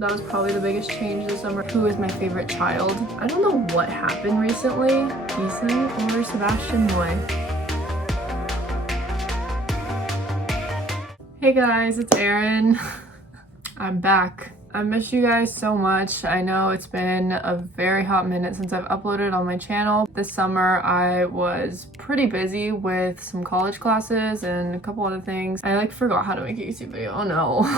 That was probably the biggest change this summer. Who is my favorite child? I don't know what happened recently. Ethan or Sebastian Moy? Hey guys, it's Erin. I'm back. I miss you guys so much. I know it's been a very hot minute since I've uploaded on my channel. This summer I was pretty busy with some college classes and a couple other things. I forgot how to make a YouTube video. Oh no.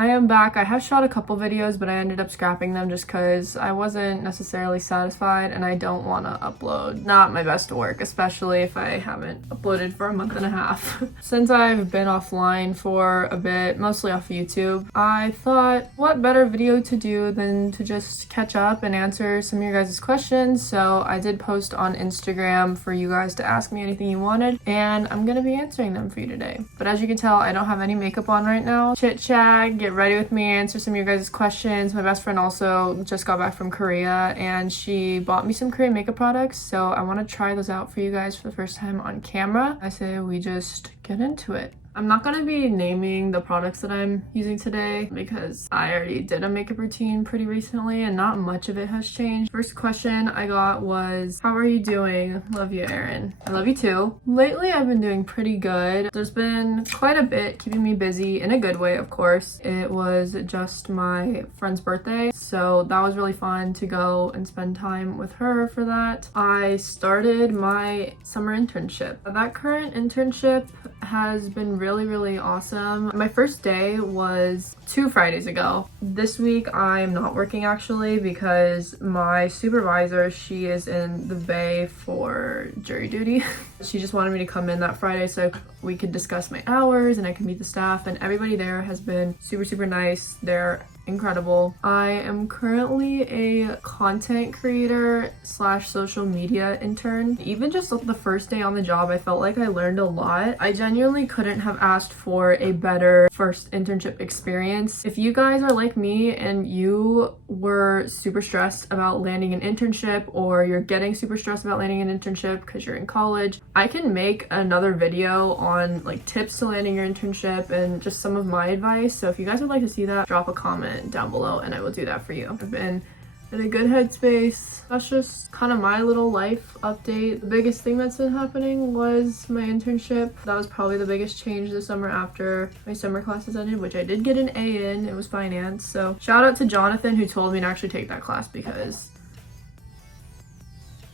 I am back. I have shot a couple videos, but I ended up scrapping them just because I wasn't necessarily satisfied and I don't want to upload not my best work, especially if I haven't uploaded for a month and a half. Since I've been offline for a bit, mostly off YouTube, I thought what better video to do than to just catch up and answer some of your guys' questions. So I did post on Instagram for you guys to ask me anything you wanted, and I'm gonna be answering them for you today. But as you can tell, I don't have any makeup on right now. Chit chat, get ready with me, answer some of your guys' questions. My best friend also just got back from Korea and she bought me some Korean makeup products, so I want to try those out for you guys for the first time on camera. I say we just get into it. I'm not going to be naming the products that I'm using today because I already did a makeup routine pretty recently and not much of it has changed. First question I got was, how are you doing? Love you, Erin. I love you too. Lately, I've been doing pretty good. There's been quite a bit keeping me busy in a good way, of course. It was just my friend's birthday, so that was really fun to go and spend time with her for that. I started my summer internship. That current internship has been really awesome. My first day was 2 Fridays ago. This week I'm not working actually because my supervisor, she is in the Bay for jury duty. She just wanted me to come in that Friday so we could discuss my hours and I could meet the staff, and everybody there has been super nice. They're incredible. I am currently a content creator slash social media intern. Even just the first day on the job, I felt like I learned a lot. I genuinely couldn't have asked for a better first internship experience. If you guys are like me and you were super stressed about landing an internship, or you're getting super stressed about landing an internship because you're in college, I can make another video on tips to landing your internship and just some of my advice. So if you guys would like to see that, drop a comment down below and I will do that for you. I've been in a good headspace. That's just kind of my little life update. The biggest thing that's been happening was my internship. That was probably the biggest change this summer after my summer classes ended, which I did get an A in. It was finance. So shout out to Jonathan who told me to actually take that class because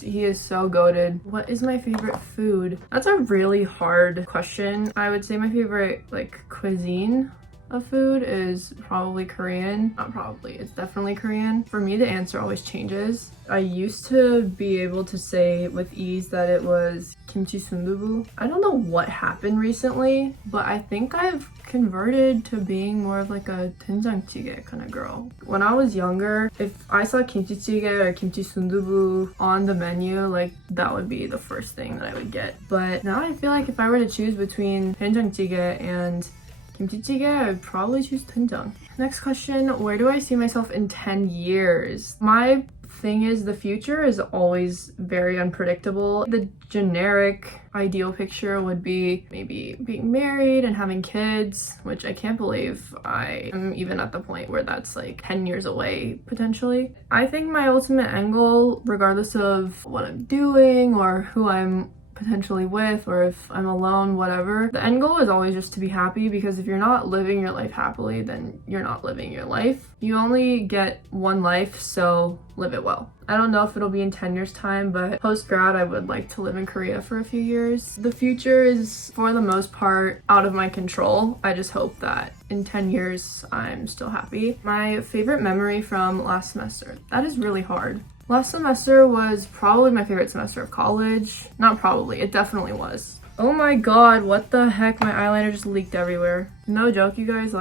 he is so goated. What is my favorite food? That's a really hard question. I would say my favorite cuisine of food is probably Korean. Not probably, it's definitely Korean. For me, the answer always changes. I used to be able to say with ease that it was kimchi sundubu. I don't know what happened recently, but I think I've converted to being more of a 된장찌개 kind of girl. When I was younger, if I saw kimchi jjigae or kimchi sundubu on the menu, that would be the first thing that I would get. But now I feel like if I were to choose between 된장찌개 and kimchi jjigae, I would probably choose doenjang. Next question, where do I see myself in 10 years? My thing is the future is always very unpredictable. The generic ideal picture would be maybe being married and having kids, which I can't believe I am even at the point where that's 10 years away potentially. I think my ultimate end goal, regardless of what I'm doing or who I'm potentially with, or if I'm alone, whatever, the end goal is always just to be happy, because if you're not living your life happily, then you're not living your life. You only get one life, so live it well. I don't know if it'll be in 10 years time, but post-grad I would like to live in Korea for a few years. The future is for the most part out of my control. I just hope that in 10 years I'm still happy. My favorite memory from last semester, that is really hard. Last semester was probably my favorite semester of college. Not probably, it definitely was. Oh my god, what the heck? My eyeliner just leaked everywhere. No joke, you guys,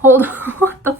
hold on, what the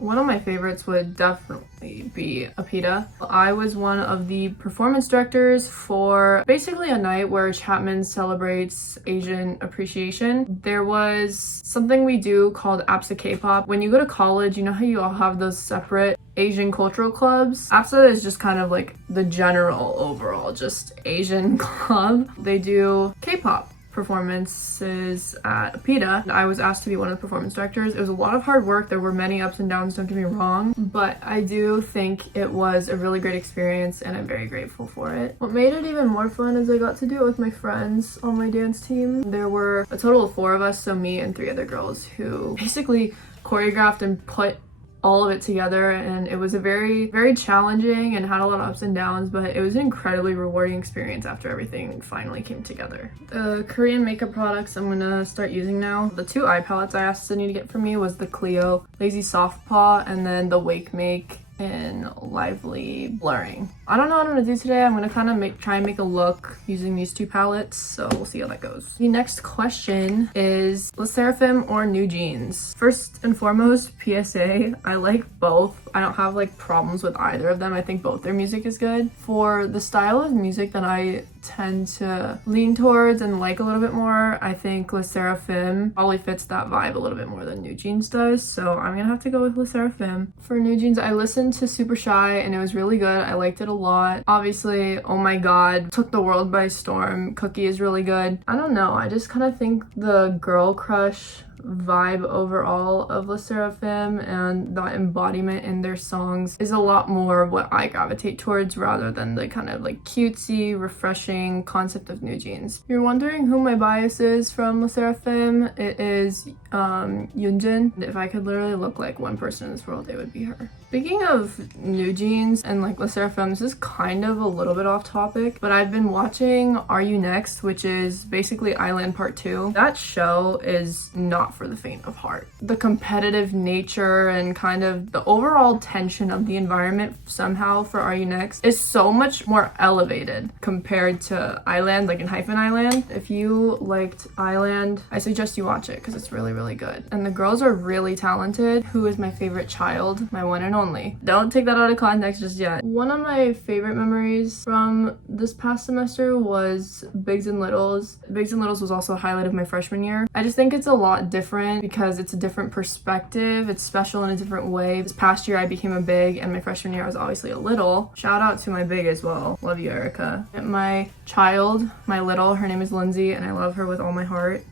One of my favorites would definitely be Apita. I was one of the performance directors for basically a night where Chapman celebrates Asian appreciation. There was something we do called APSA K-pop. When you go to college, you know how you all have those separate Asian cultural clubs? APSA is just kind of like the general overall just Asian club. They do K-pop. performances at PETA. I was asked to be one of the performance directors. It was a lot of hard work. There were many ups and downs, don't get me wrong, but I do think it was a really great experience and I'm very grateful for it. What made it even more fun is I got to do it with my friends on my dance team. There were a total of 4 of us, so me and 3 other girls, who basically choreographed and put all of it together, and it was a very challenging and had a lot of ups and downs, but it was an incredibly rewarding experience after everything finally came together. The Korean makeup products I'm gonna start using now. The 2 eye palettes I asked Sydney to get for me was the Clio Lazy Soft Paw and then the Wakemake in Lively Blurring. I don't know what I'm gonna do today. I'm gonna kind of try and make a look using these 2 palettes, so we'll see how that goes. The next question is Le Sserafim or New Jeans? First and foremost, PSA, I like both. I don't have like problems with either of them. I think both their music is good. For the style of music that I tend to lean towards and like a little bit more, I think Le Sserafim probably fits that vibe a little bit more than New Jeans does, so I'm gonna have to go with Le Sserafim. For New Jeans, I listened to Super Shy and it was really good. I liked it a lot. Obviously, Oh My God took the world by storm. Cookie is really good. I don't know, I just kind of think the girl crush vibe overall of Le Sserafim and the embodiment in their songs is a lot more what I gravitate towards rather than the kind of like cutesy, refreshing concept of New Jeans. You're wondering who my bias is from Le Sserafim? It is Yoonjin. If I could literally look like one person in this world, it would be her. Speaking of New Jeans and like Le Sserafim, this is kind of a little bit off topic, but I've been watching Are You Next, which is basically Island Part 2. That show is not for the faint of heart. The competitive nature and kind of the overall tension of the environment somehow for Are You Next is so much more elevated compared to Island, like in Hyphen Island. If you liked Island, I suggest you watch it because it's really good. And the girls are really talented. Who is my favorite child? My one and only. Don't take that out of context just yet. One of my favorite memories from this past semester was Bigs and Littles. Bigs and Littles was also a highlight of my freshman year. I just think it's a lot different because it's a different perspective. It's special in a different way. This past year I became a big, and my freshman year I was obviously a little. Shout out to my big as well. Love you, Erica. And my child, my little, her name is Lindsay, and I love her with all my heart.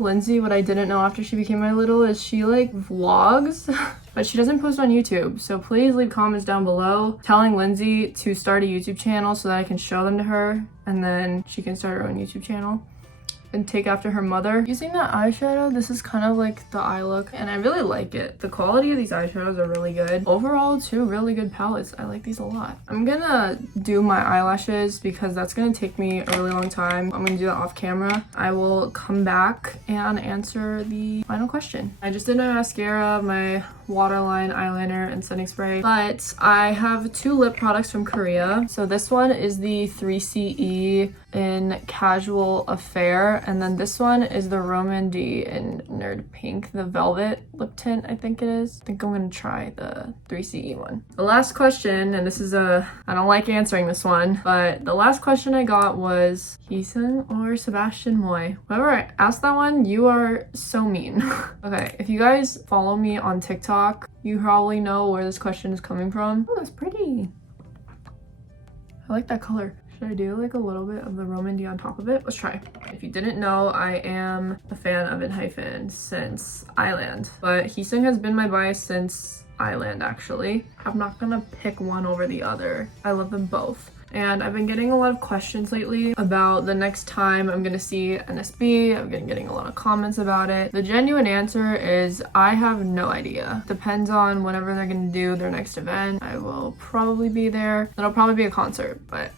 Lindsay, what I didn't know after she became my little is she like vlogs, but she doesn't post on YouTube. So please leave comments down below telling Lindsay to start a YouTube channel so that I can show them to her and then she can start her own YouTube channel and take after her mother. Using that eyeshadow, this is kind of like the eye look and I really like it. The quality of these eyeshadows are really good. Overall, 2 really good palettes. I like these a lot. I'm gonna do my eyelashes because that's gonna take me a really long time. I'm gonna do that off camera. I will come back and answer the final question. I just did my mascara, my waterline, eyeliner, and setting spray, but I have 2 lip products from Korea. So this one is the 3CE in Casual Affair, and then this one is the Rom&nd in Nerd Pink, the Velvet lip tint, I think it is. I think I'm gonna try the 3CE one. The last question, and this is I don't like answering this one, but the last question I got was Heesun or Sebastian Moy. Whoever I asked that one, you are so mean. Okay, if you guys follow me on TikTok, you probably know where this question is coming from. Oh, that's pretty. I like that color. Should I do like a little bit of the Rom&nd on top of it? Let's try. If you didn't know, I am a fan of ENHYPEN since Island, but Heesun has been my bias since Island actually. I'm not gonna pick one over the other. I love them both. And I've been getting a lot of questions lately about the next time I'm gonna see NSB. I've been getting a lot of comments about it. The genuine answer is I have no idea. Depends on whenever they're gonna do their next event. I will probably be there. It'll probably be a concert, but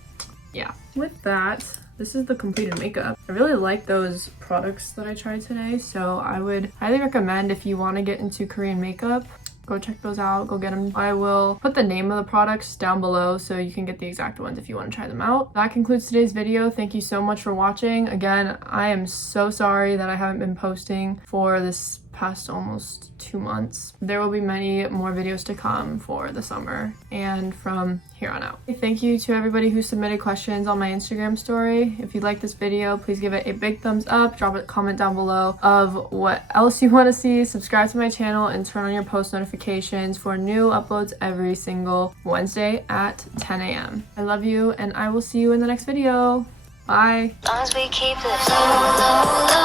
yeah. With that, this is the completed makeup. I really like those products that I tried today, so I would highly recommend if you want to get into Korean makeup, go check those out, go get them. I will put the name of the products down below so you can get the exact ones if you want to try them out. That concludes today's video. Thank you so much for watching. Again, I am so sorry that I haven't been posting for this past almost 2 months. There will be many more videos to come for the summer and from here on out. Thank you to everybody who submitted questions on my Instagram story. If you like this video, please give it a big thumbs up, drop a comment down below of what else you want to see, subscribe to my channel, and turn on your post notifications for new uploads every single Wednesday at 10 a.m. I love you, and I will see you in the next video. Bye. As long as we keep it low, low, low.